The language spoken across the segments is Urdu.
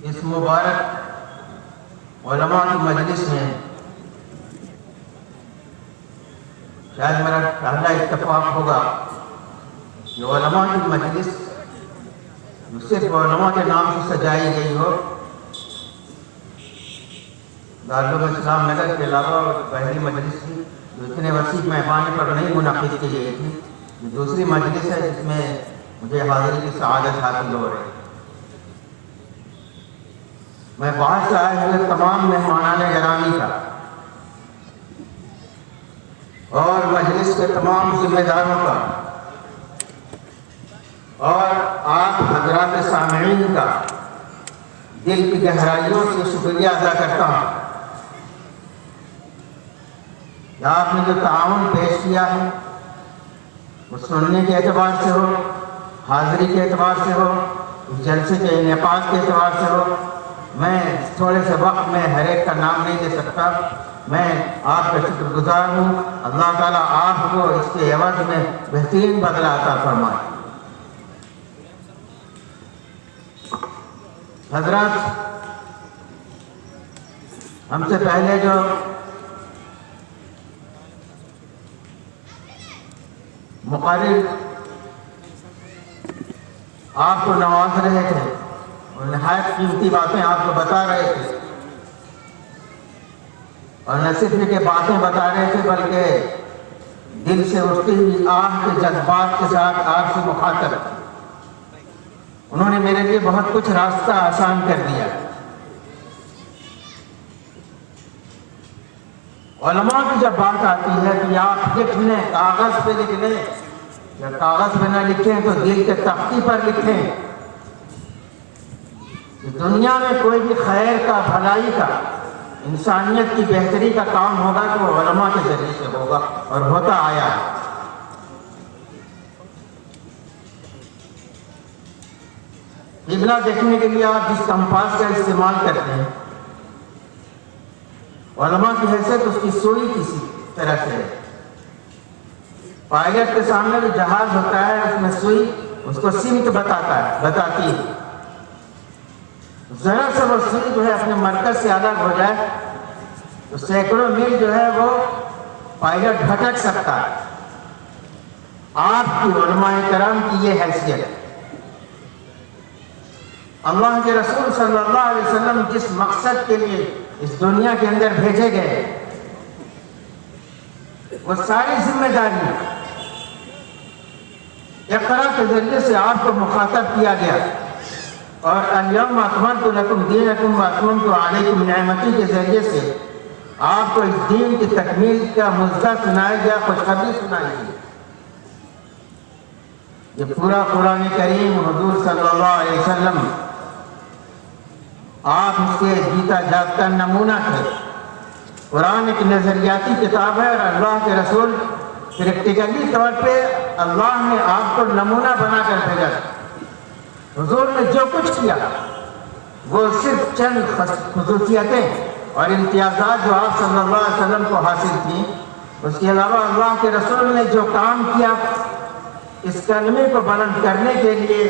اس مبارک علماء کی مجلس میں شاید میرا پہلا اتفاق ہوگا کہ علماء کی مجلس صرف علماء کے نام سے سجائی گئی ہو۔ دارالعلوم اسلام نگر کے علاوہ پہلی مجلس تھی جو اتنے وسیع پیمانے پر نہیں منعقد کی گئی تھی۔ دوسری مجلس ہے جس میں مجھے حاضری کی سعادت حاصل ہو رہی ہے۔ میں باہر سے آئے ہوئے تمام مہمانان گرامی کا اور مجلس کے تمام ذمہ داروں کا اور آپ حضرات سامعین کا دل کی گہرائیوں سے شکریہ ادا کرتا ہوں کہ آپ نے جو تعاون پیش کیا ہے وہ سننے کے اعتبار سے ہو، حاضری کے اعتبار سے ہو، جلسے کے انعقاد کے اعتبار سے ہو۔ میں تھوڑے سے وقت میں ہر ایک کا نام نہیں دے سکتا۔ میں آپ کا شکر گزار ہوں۔ اللہ تعالیٰ آپ کو اس کے عوض میں بہترین بدلہ عطا فرمائے۔ حضرات، ہم سے پہلے جو مقرر آپ کو نواز رہے تھے اور نہایت قیمتی باتیں آپ کو بتا رہے تھے، اور نہ صرف کہ باتیں بتا رہے تھے بلکہ دل سے اٹھتی ہوئی آہ کے جذبات کے ساتھ آپ سے مخاطب تھے۔ انہوں نے میرے لیے بہت کچھ راستہ آسان کر دیا۔ علماء کی جب بات آتی ہے کہ آپ لکھ لیں، کاغذ پہ لکھ لیں، یا کاغذ پہ نہ لکھیں تو دل کے تختی پر لکھیں، کہ دنیا میں کوئی بھی خیر کا، بھلائی کا، انسانیت کی بہتری کا کام ہوگا تو وہ علماء کے ذریعے سے ہوگا اور ہوتا آیا ہے۔ قبلہ دیکھنے کے لیے آپ جس کمپاس کا استعمال کرتے ہیں، علماء کی حیثیت اس کی سوئی کسی طرح سے ہے۔ پائلٹ کے سامنے جو جہاز ہوتا ہے اس میں سوئی اس کو سمت بتاتی ہے۔ ذرا سے وہ سوئی جو ہے اپنے مرکز سے الگ ہو جائے تو سینکڑوں میل جو ہے وہ پائلٹ بھٹک سکتا ہے۔ آپ کی علماء کرام کی یہ حیثیت ہے۔ اللہ کے رسول صلی اللہ علیہ وسلم جس مقصد کے لیے اس دنیا کے اندر بھیجے گئے وہ ساری ذمہ داری اقرا کے ذریعے سے آپ کو مخاطب کیا گیا، اور الیوم اکملت لکم دینکم واتممت علیکم نعمتی کے ذریعے سے آپ کو اس دین کی تکمیل کا مژدہ سنایا گیا، خوشخبری سنائی گئی۔ یہ پورا قرآن کریم حضور صلی اللہ علیہ وسلم آپ اس کے جیتا جاگتا نمونہ تھے۔ قرآن ایک نظریاتی کتاب ہے اور اللہ کے رسول پریکٹیکلی طور پہ اللہ نے آپ کو نمونہ بنا کر بھیجا۔ حضور نے جو کچھ کیا وہ صرف چند خصوصیتیں اور امتیازات جو آپ صلی اللہ علیہ وسلم کو حاصل تھیں، اس کے علاوہ اللہ کے رسول نے جو کام کیا اس کلمے کو بلند کرنے کے لیے،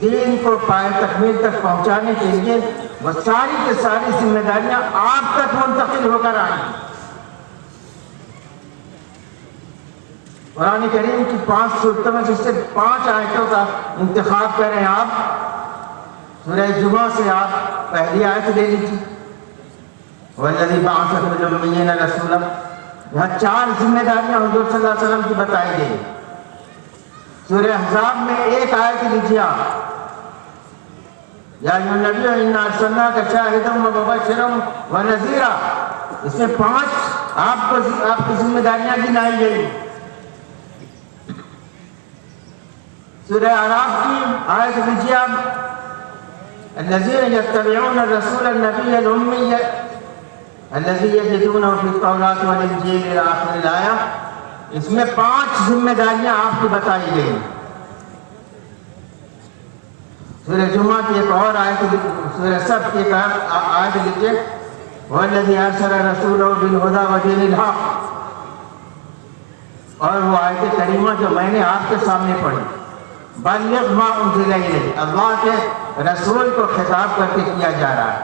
دین کو پائے تکمیل تک پہنچانے کے لیے، وہ ساری کی ساری ذمہ داریاں آپ تک منتقل ہو کر آئیں۔ قرآن کریم کی 5 سورتوں میں سے صرف 5 آیتوں کا انتخاب کریں آپ۔ سورہ جمعہ سے آپ پہلی آیت لے لیجیے، وَالَّذِي بَعَثَ فِي الْأُمِّيِّينَ رَسُولًا۔ یہاں 4 ذمہ داریاں حضور صلی اللہ علیہ وسلم کی بتائی گئی۔ سورہ احزاب میں 1 آیت لیجیے آپ، یا ایھا النبی انا ارسلناک شاہدا ومبشرا ونذیرا۔ اس میں 5 آپ کی ذمہ داریاں گنائی گئی۔ سورہ اعراف کی آیت لیجیے آپ، الذین یتبعون الرسول النبی الامی الذی یجدونہ فی التوراۃ والانجیل الی آخر الآیہ۔ اس میں 5 ذمہ داریاں آپ کی بتائی گئی۔ سورہ جمعہ کی ایک اور آیت، سورہ سب کی ایک آیت لیجیے، وَالَّذِي أَرْسَلَ رَسُولَهُ بِالْهُدَىٰ وَدِينِ الْحَقِّ۔ اور وہ آیت کریمہ جو میں نے آپ کے سامنے پڑھی، بلغ ما انزل الیک، اللہ کے رسول کو خطاب کر کے کیا جا رہا ہے۔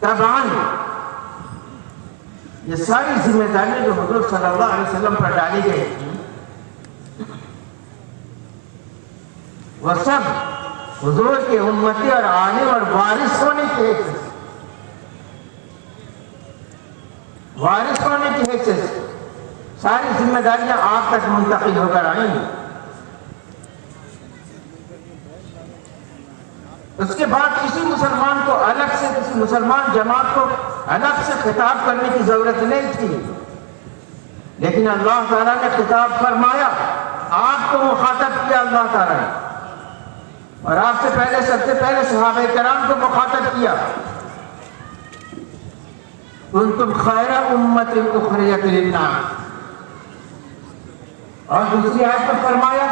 طبعاً یہ ساری ذمہ داری جو حضور صلی اللہ علیہ وسلم پر ڈالی گئی تھی، وہ سب حضور کے امتی اور عالم اور وارث ہونے کی حیثیت سے، وارث ہونے کی حیثیت سے ساری ذمہ داریاں آپ تک منتقل ہو کر آئیں گی۔ اس کے بعد کسی مسلمان کو الگ سے، کسی مسلمان جماعت کو الگ سے خطاب کرنے کی ضرورت نہیں تھی، لیکن اللہ تعالیٰ نے خطاب فرمایا، آپ کو مخاطب کیا اللہ تعالیٰ نے، اور آپ سے پہلے، سب سے پہلے صحابہ کرام کو مخاطب کیا، کنتم خیر امت اخرجت للناس، اور دوسری آیت میں فرمایا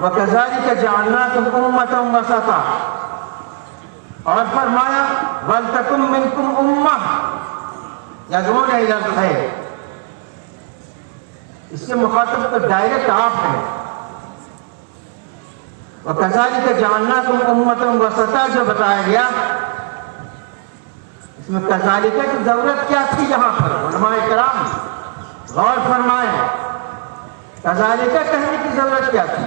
وَكَذَلِكَ جَعَلْنَاكُمْ أُمَّةً وَسَطًا، اور فرمایا وَلْتَكُن مِّنكُمْ أُمَّةٌ يَدْعُونَ إِلَى الْخَيْرِ۔ اس کے مخاطب تو ڈائریکٹ آپ ہیں۔ وَكَذَلِكَ جَعَلْنَاكُمْ أُمَّةً وَسَطًا جو بتایا گیا، اس میں کذالک کی ضرورت کیا تھی؟ یہاں پر علماء کرام غور فرمائیں، کذالک کہنے کی ضرورت کیا تھی؟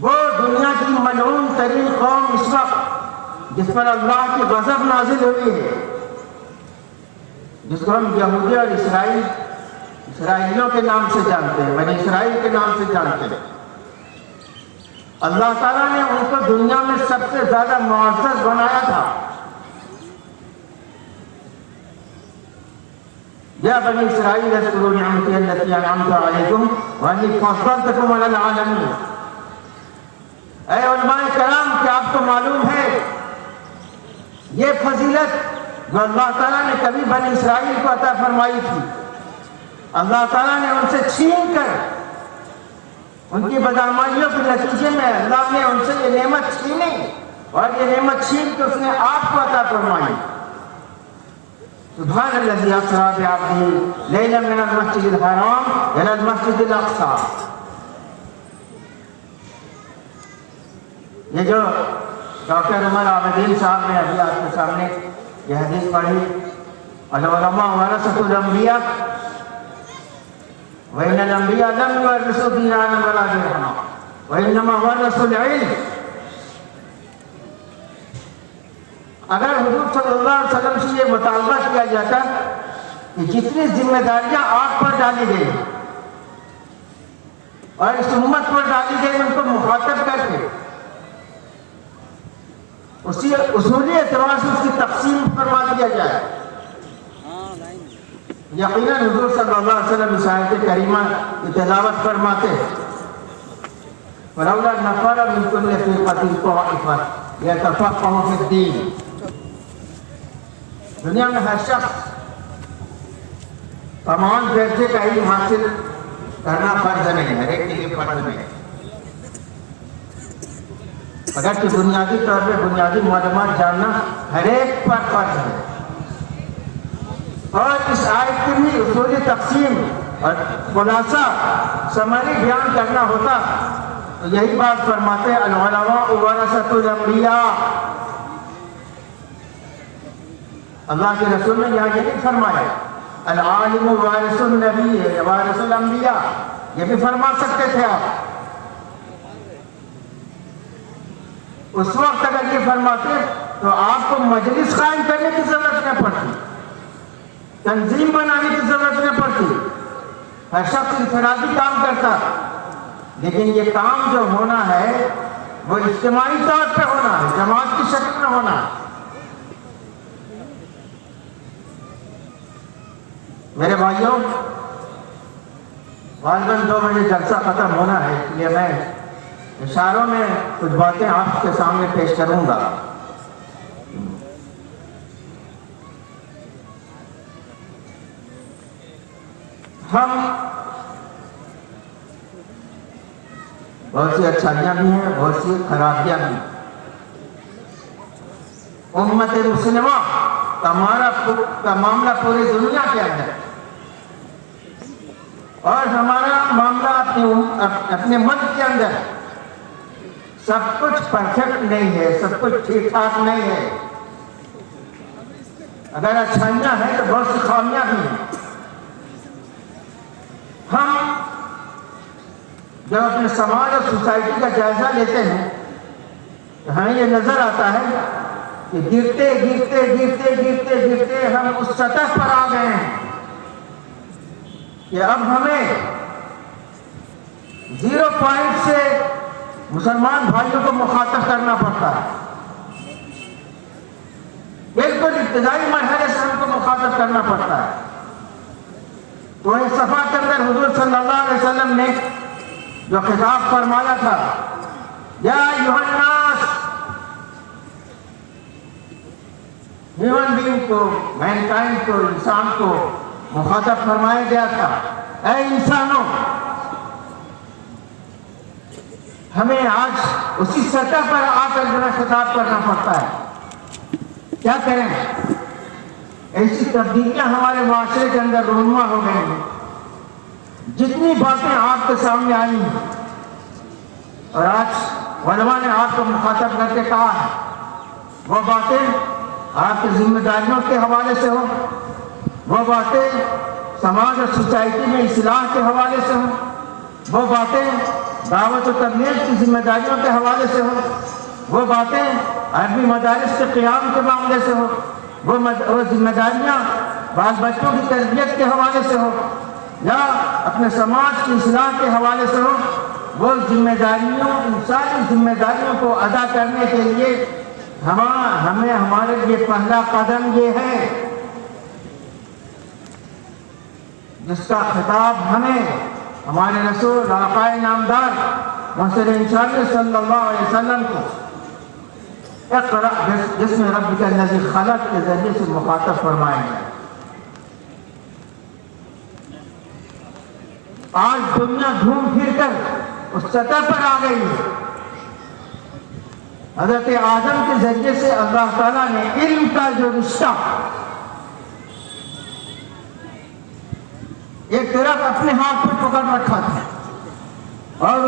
وہ دنیا کی ملعون ترین قوم اس وقت جس پر اللہ کی غضب نازل ہوئی ہے، جس کو ہم یہودی اور اسرائیلیوں کے نام سے جانتے ہیں، بنی اسرائیل کے نام سے جانتے ہیں، اللہ تعالیٰ نے ان کو دنیا میں سب سے زیادہ معزز بنایا تھا۔ یا بنی اسرائیل اذکروا نعمتی التی انعمت علیکم وانی فضلتکم علی العالمین۔ اے علماء کرام، کیا آپ کو معلوم ہے یہ فضیلت جو اللہ تعالیٰ نے کبھی بنی اسرائیل کو عطا فرمائی تھی، اللہ تعالیٰ نے ان سے چھین کر، ان کی بدعمالیوں کے نتیجے میں اللہ نے ان سے یہ نعمت چھینی، اور یہ نعمت چھین کے اس نے آپ کو عطا فرمائی۔ سبحان الذی اسریٰ بعبدہ لیلا من المسجد الحرام الی المسجد الاقصی۔ یہ جو ڈاکٹر عمر عابدین صاحب نے ابھی آپ کے سامنے یہ حدیث پڑھی، العلماء ورثۃ الانبیاء وَإِنَّ الْأَنْبِيَاءَ لَمْ يُوَرِّثُوا دِینَارًا وَلَا دِرْهَمًا وَإِنَّمَا وَرَثُوا الْعِلْمَ۔ اگر حضور صلی اللہ علیہ وسلم سے یہ مطالبہ کیا جاتا کہ جتنی ذمہ داریاں آپ پر ڈالی گئی اور اس امت پر ڈالی گئی ان کو مخاطب کر کے اسی اصولی اعتبار سے اس کی تقسیم فرما دیا جائے، یقیناً حضور صلی اللہ علیہ وسلم اس آیت کریمہ کی تلاوت فرماتے وَلَوْلَا نَفَرَ مِن كُلِّ فِرْقَةٍ طَائِفَةٌ لِيَتَفَقَّهُوا فِي الدِّينِ۔ دنیا میں ہر شخص تمام درجے کا علم حاصل کرنا فرض نہیں ہے، ہر ایک کے لیے فرض نہیں ہے، اگرچہ بنیادی طور پہ بنیادی معلومات جاننا ہر ایک پر فرض ہے۔ اور اس آیت کی بھی اصولی تقسیم اور خلاصہ سمری بیان کرنا ہوتا تو یہی بات فرماتے العلماء ورثۃ الانبیاء۔ اللہ کے رسول نے یہاں یہ نہیں فرمایا العالم وارث النبی وارث الانبیاء، یہ بھی فرما سکتے تھے آپ، اس وقت اگر یہ فرماتے تو آپ کو مجلس قائم کرنے کی ضرورت نہ پڑتی، تنظیم بنانے کی ضرورت نہ پڑتی، ہر شخص انفرادی کام کرتا، لیکن یہ کام جو ہونا ہے وہ اجتماعی طور پہ ہونا ہے، جماعت کی شکل میں ہونا ہے۔ میرے بھائیوں، غالباً 2 بجے جلسہ ختم ہونا ہے، اس لیے میں اشاروں میں کچھ باتیں آپ کے سامنے پیش کروں گا۔ ہم بہت سی اچھائیاں بھی ہیں، بہت سی خرابیاں بھی ہیں۔ امت مسلمہ کا معاملہ پوری دنیا کے اندر اور ہمارا معاملہ اپنے ملک کے اندر سب کچھ پرفیکٹ نہیں ہے، سب کچھ ٹھیک ٹھاک نہیں ہے. اگر اچھائیاں ہیں تو بہت سی خامیاں بھی ہیں. ہم جب اپنے سماج اور سوسائٹی کا جائزہ لیتے ہیں تو ہمیں یہ نظر آتا ہے کہ گرتے گرتے گرتے گرتے گرتے ہم اس سطح پر آ گئے ہیں کہ اب ہمیں 0 پوائنٹ سے مسلمان بھائیوں کو مخاطب کرنا پڑتا ہے. بالکل ابتدائی مرحلے سے ہم کو مخاطب کرنا پڑتا ہے. تو اس صفحہ کے اندر حضور صلی اللہ علیہ وسلم نے جو خطاب فرمایا تھا، یا ایھا الناس، ہیومن بینگ کو، مینکائنڈ کو، انسان کو مخاطب فرمایا گیا تھا، اے انسانوں. ہمیں آج اسی سطح پر آ کر خطاب کرنا پڑتا ہے. کیا کریں؟ ایسی تبدیلیاں ہمارے معاشرے کے اندر رونما ہو گئی ہیں. جتنی باتیں آپ کے سامنے آئی ہیں اور آج علماء نے آپ کو مخاطب کر کے کہا ہے، وہ باتیں آپ کی ذمہ داریوں کے حوالے سے ہو، وہ باتیں سماج اور سوسائٹی میں اصلاح کے حوالے سے ہو، وہ باتیں دعوت و تبلیغ کی ذمہ داریوں کے حوالے سے ہو، وہ باتیں عربی مدارس کے قیام کے معاملے سے ہو، وہ ذمہ داریاں بال بچوں کی تربیت کے حوالے سے ہو، یا اپنے سماج کی اصلاح کے حوالے سے ہو. وہ ذمہ داریوں، ان ساری ذمہ داریوں کو ادا کرنے کے لیے ہمیں ہمارے لیے پہلا قدم یہ ہے جس کا خطاب ہمیں ہمارے رسول آقا نامدار محمد انسانی صلی اللہ علیہ وسلم کو اقرأ باسم ربک الذی خلق کے ذریعے سے مخاطب فرمائیں گے. آج دنیا گھوم پھر کر اس سطح پر آ گئی ہے. حضرت آدم کے ذریعے سے اللہ تعالیٰ نے علم کا جو رشتہ ایک طرف اپنے ہاتھ پر پکڑ رکھا تھا اور